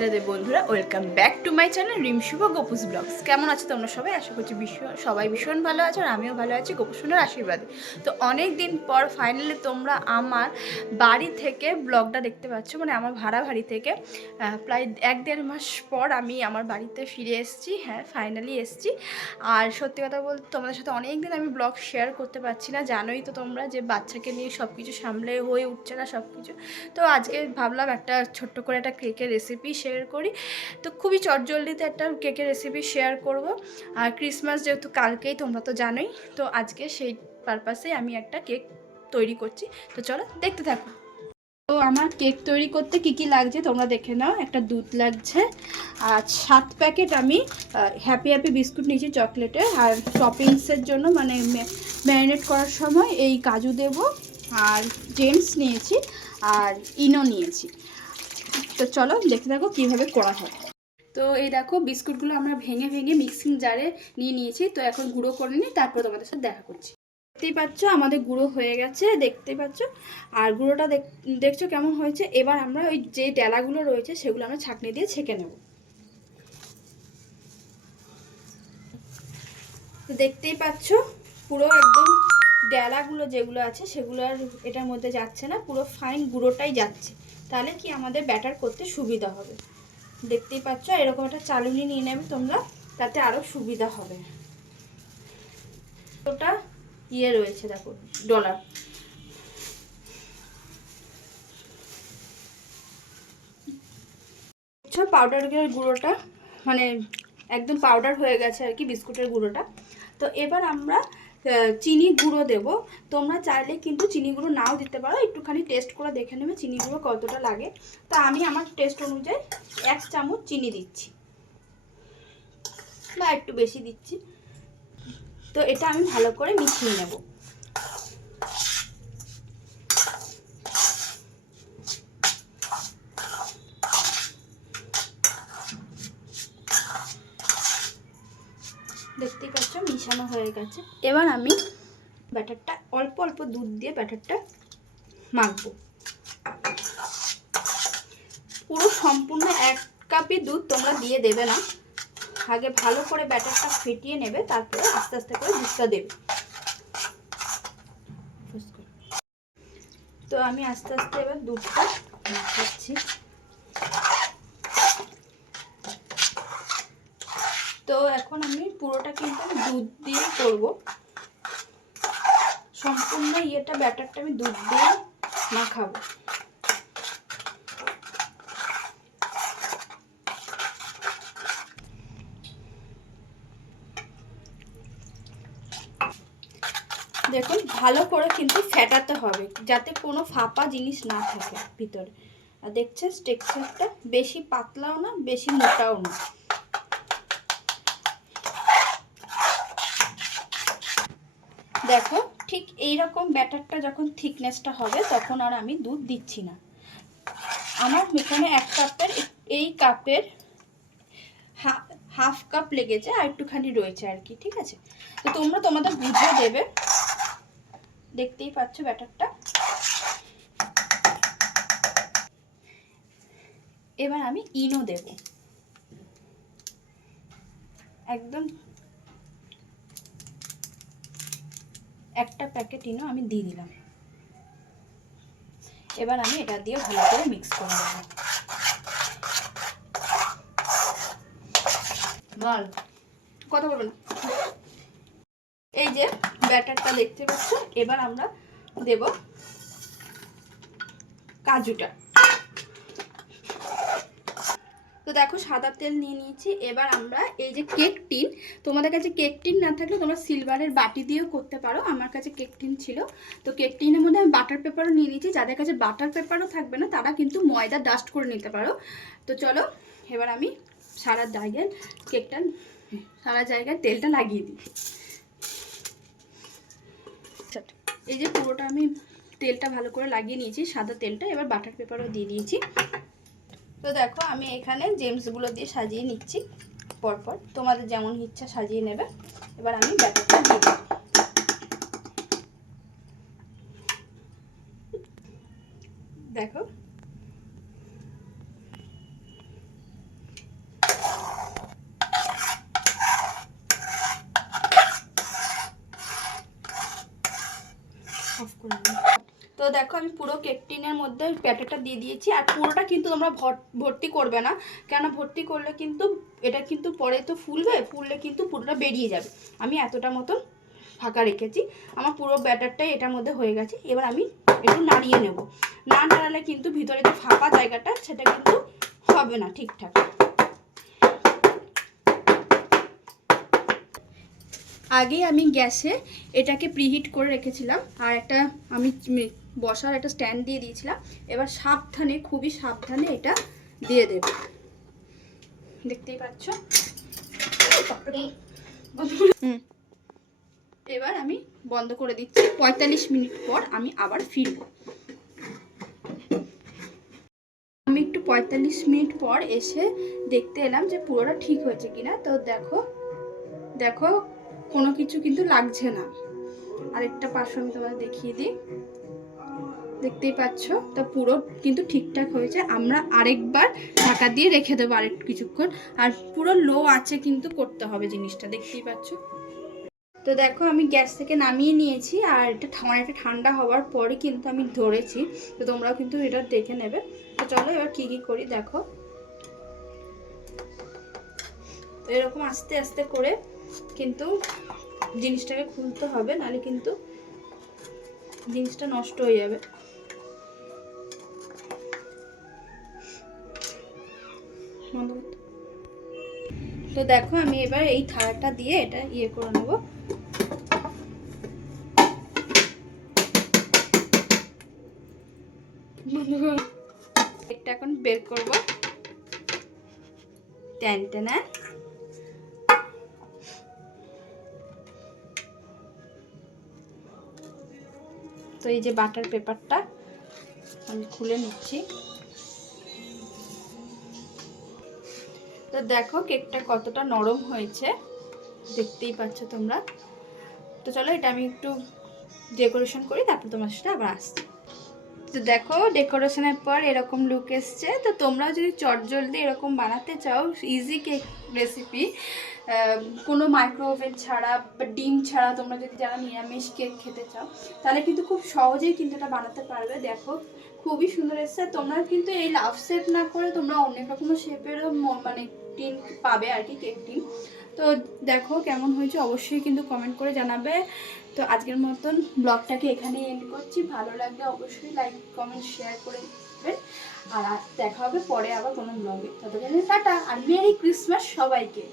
ছেলেদের বন্ধুরা। Welcome back to my channel Rimshubh Gopus vlogs. কেমন আছো তোমরা সবাই? আশা করছি ভীষণ সবাই ভীষণ ভালো আছো আর আমিও ভালো আছি গোপুসনের আশীর্বাদে। তো অনেক দিন পর ফাইনালি তোমরা আমার বাড়ি থেকে ব্লগটা দেখতে পাচ্ছ মানে আমার ভাড়া বাড়ি থেকে প্রায় এক দেড় মাস পর আমি আমার বাড়িতে ফিরে এসেছি হ্যাঁ ফাইনালি এসেছি। আর সত্যি কথা বলতে তোমাদের সাথে অনেক দিন আমি ব্লগ শেয়ার করতে পারছি না, জানোই তো তোমরা যে বাচ্চাকে নিয়ে সব কিছু সামলে হয়ে উঠছে না সব কিছু তো আজকে ভাবলাম একটা ছোট্ট করে একটা কেকের রেসিপি শেয়ার করি। তো খুবই চটজলদিতে একটা কেকের রেসিপি শেয়ার করব। আর ক্রিসমাস যেহেতু কালকেই, তোমরা তো জানোই, তো আজকে সেই পারপাসে আমি একটা কেক তৈরি করছি। তো চলো, দেখতে থাকো। তো আমার কেক তৈরি করতে কি কি লাগছে তোমরা দেখে নাও। একটা দুধ লাগছে, আর সাত প্যাকেট আমি হ্যাপি হ্যাপি বিস্কুট নিয়েছি চকলেটের আর টপিংসের জন্য মানে ম্যারিনেট করার সময় এই কাজু দেব, আর জেমস নিয়েছি, আর ইনো নিয়েছি। তো চলো দেখতে থাকো কীভাবে করা হয়। তো এই দেখো বিস্কুটগুলো আমরা ভেঙে ভেঙে মিক্সিং জারে নিয়ে নিয়েছি। তো এখন গুঁড়ো করে নিই তারপর তোমাদের সাথে দেখা করছি। দেখতেই পাচ্ছ আমাদের গুঁড়ো হয়ে গেছে, দেখতেই পাচ্ছ। আর গুঁড়োটা দেখ- দেখছ কেমন হয়েছে? এবার আমরা ওই যে ডেলাগুলো রয়েছে সেগুলো আমরা ছাঁকনি দিয়ে ছেঁকে নেব। দেখতেই পাচ্ছ পুরো একদম ডেলাগুলো যেগুলো আছে সেগুলো আর এটার মধ্যে যাচ্ছে না, পুরো ফাইন গুঁড়োটাই যাচ্ছে। তাহলে কি আমাদের ব্যাটার করতে সুবিধা হবে? দেখতেই পাচ্ছ, এরকম একটা চালুনি নিয়ে নেবে তোমরা, তাতে আরও সুবিধা হবে। ওটা ইয়ে রয়েছে, দেখো ডলার পাউডার গুঁড়োটা মানে একদম পাউডার হয়ে গেছে আর কি, বিস্কুটের গুঁড়োটা। তো এবার আমরা চিনি গুঁড়ো দেব। তোমরা চাইলে কিন্তু চিনি গুঁড়ো নাও দিতে পারো। একটুখানি টেস্ট করে দেখে নেবে চিনি গুঁড়ো কতটা লাগে। তা আমি আমার টেস্ট অনুযায়ী এক চামচ চিনি দিচ্ছি। বা একটু বেশি দিচ্ছি। তো এটা আমি ভালো করে মিশিয়ে নেব। দেখতেই পাচ্ছ, মিশানো হয়ে গেছে। এবার আমি ব্যাটারটা, অল্প অল্প দুধ দিয়ে ব্যাটারটা মাখবো। পুরো সম্পূর্ণ এক কাপই দুধ তোমরা দিয়ে দেবে না। আগে ভালো করে ব্যাটারটা ফেটিয়ে নেবে, তারপরে আস্তে আস্তে করে দুধটা দেবে। তো আমি আস্তে আস্তে এবার দুধটা মাখাচ্ছি। তো এখন আমি পুরোটা কিন্তু আমি দুধ দিয়ে করব। সম্পূর্ণ ইয়েটা, ব্যাটারটা আমি দুধ দিয়ে মাখাবো। দেখুন, ভালো করে কিন্তু ফেটাতে হবে, যাতে কোনো ফাঁপা জিনিস না থাকে ভিতরে। আর দেখছে টেক্সচারটা বেশি পাতলাও না, বেশি মোটাও না। দেখো, ঠিক এই রকম ব্যাটারটা যখন থিকনেসটা হবে, তখন আর আমি দুধ দিচ্ছি না। আমার এখানে এক কাপের এই কাপের হাফ কাপ লেগেছে আর একটুখানি রয়েছে আর কি, ঠিক আছে? তো তোমরা তোমাদের বুঝে দেবে। দেখতেই পাচ্ছ ব্যাটারটা। এবার আমি ইনো দেব। একদম একটা প্যাকেট ইনো আমি দিয়ে দিলাম। এবার আমি এটা দিয়ে ভালো করে মিক্স করে দেব বল, কথা বলব না। এই যে ব্যাটারটা দেখতে পাচ্ছ, এবার আমরা দেব কাজুটা। তো দেখো সাদা তেল নিয়ে নিয়েছি। এবার আমরা এই যে কেক টিন, তোমাদের কাছে কেক টিন না থাকলে তোমরা সিলভারের বাটি দিয়েও করতে পারো, আমার কাছে কেক টিন ছিল। তো কেক টিনের মধ্যে আমি বাটার পেপারও নিয়ে নিয়েছি, যাদের কাছে বাটার পেপারও থাকবে না, তারা কিন্তু ময়দা ডাস্ট করে নিতে পারো। তো চলো, এবার আমি সারা জায়গায় কেকটা, সারা জায়গায় তেলটা লাগিয়ে দিই। এই যে পুরোটা আমি তেলটা ভালো করে লাগিয়ে নিয়েছি, সাদা তেলটা, এবার বাটার পেপারও দিয়ে দিয়েছি। তো দেখো, আমি এখানে জেমসগুলো দিয়ে সাজিয়ে নিচ্ছি, পরপর। তোমাদের যেমন ইচ্ছা সাজিয়ে নেবে। এবার আমি ব্যাটারটা দিয়ে দেবো দেখো দেখো, আমি পুরো কেক টিনের মধ্যে ব্যাটারটা দিয়ে দিয়েছি। আর পুরোটা কিন্তু তোমরা ভর- ভর্তি করবে না। কেন ভর্তি করলে কিন্তু, এটা কিন্তু পরে তো ফুলবে, ফুললে কিন্তু পুরোটা বেরিয়ে যাবে। আমি এতটা মতন ফাঁকা রেখেছি। আমার পুরো ব্যাটারটাই এটার মধ্যে হয়ে গেছে। এবার আমি একটু নাড়িয়ে নেব। না নাড়ালে কিন্তু ভিতরে যে ফাঁকা জায়গাটা, সেটা কিন্তু হবে না ঠিকঠাক। আগে আমি গ্যাসে এটাকে প্রিহিট করে রেখেছিলাম। আর একটা আমি বসার একটা স্ট্যান্ড দিয়ে দিয়েছিলাম। এবার সাবধানে, খুবই সাবধানে এটা দিয়ে দেব। দেখতেই পাচ্ছ। এবার আমি বন্ধ করে দিচ্ছি। পঁয়তাল্লিশ মিনিট পর আমি আবার ফিরব। আমি একটু পঁয়তাল্লিশ মিনিট পর এসে দেখতে এলাম যে পুরোটা ঠিক হয়েছে কিনা। তো দেখো দেখো, কোনো কিছু কিন্তু লাগছে না। আরেকটা পাশে আমি তোমাদের দেখিয়ে দিই। দেখতেই পাচ্ছ? তা পুরো কিন্তু ঠিকঠাক হয়েছে। আমরা আরেকবার ঢাকা দিয়ে রেখে দেবো আরেক কিছুক্ষণ। আর পুরো লো আছে কিন্তু করতে হবে জিনিসটা, দেখতেই পাচ্ছ? তো দেখো, আমি গ্যাস থেকে নামিয়ে নিয়েছি, আর এটা আমার একটা ঠান্ডা হওয়ার পরে কিন্তু আমি ধরেছি। তো তোমরাও কিন্তু এটা দেখে নেবে। তো চলো এবার কী কী করি, দেখো। তো এরকম আস্তে আস্তে করে কিন্তু জিনিসটাকে খুলতে হবে, নাহলে কিন্তু জিনিসটা নষ্ট হয়ে যাবে। তো দেখো, আমি এবার এই থালাটা দিয়ে এটা ইয়ে করে নেব। এটা এখন বের করব। টেন, টেনে তো এই যে বাটার পেপারটা, আমি খুলে নিচ্ছি। দেখো কেকটা কতটা নরম হয়েছে। দেখতেই পাচ্ছ তোমরা। তো চলো এটা আমি একটু ডেকোরেশন করি, তারপর তোমার সাথে আবার আসছি। তো দেখো ডেকোরেশনের পর এরকম লুক এসছে। তো তোমরাও যদি চটজলদি এরকম বানাতে চাও ইজি কেক রেসিপি কোনো মাইক্রোওভেন ছাড়া বা ডিম ছাড়া তোমরা যদি যারা নিরামিষ কেক খেতে চাও, তাহলে কিন্তু খুব সহজেই কিন্তু এটা বানাতে পারবে। দেখো খুবই সুন্দর এসছে। তোমরা কিন্তু এই লাভ শেপ না করে তোমরা অনেক রকমের শেপেরও মানে টিন পাবে আর কি কেক টিন তো দেখো কেমন হয়েছে, অবশ্যই কিন্তু কমেন্ট করে জানাবে। তো আজকের মতন ব্লগটাকে এখানে এন্ড করছি। ভালো লাগলে অবশ্যই লাইক কমেন্ট শেয়ার করে দেবেন আর দেখা হবে পরে আবার কোনো ব্লগে ততক্ষণে টাটা, আর মেরি ক্রিসমাস সবাইকে।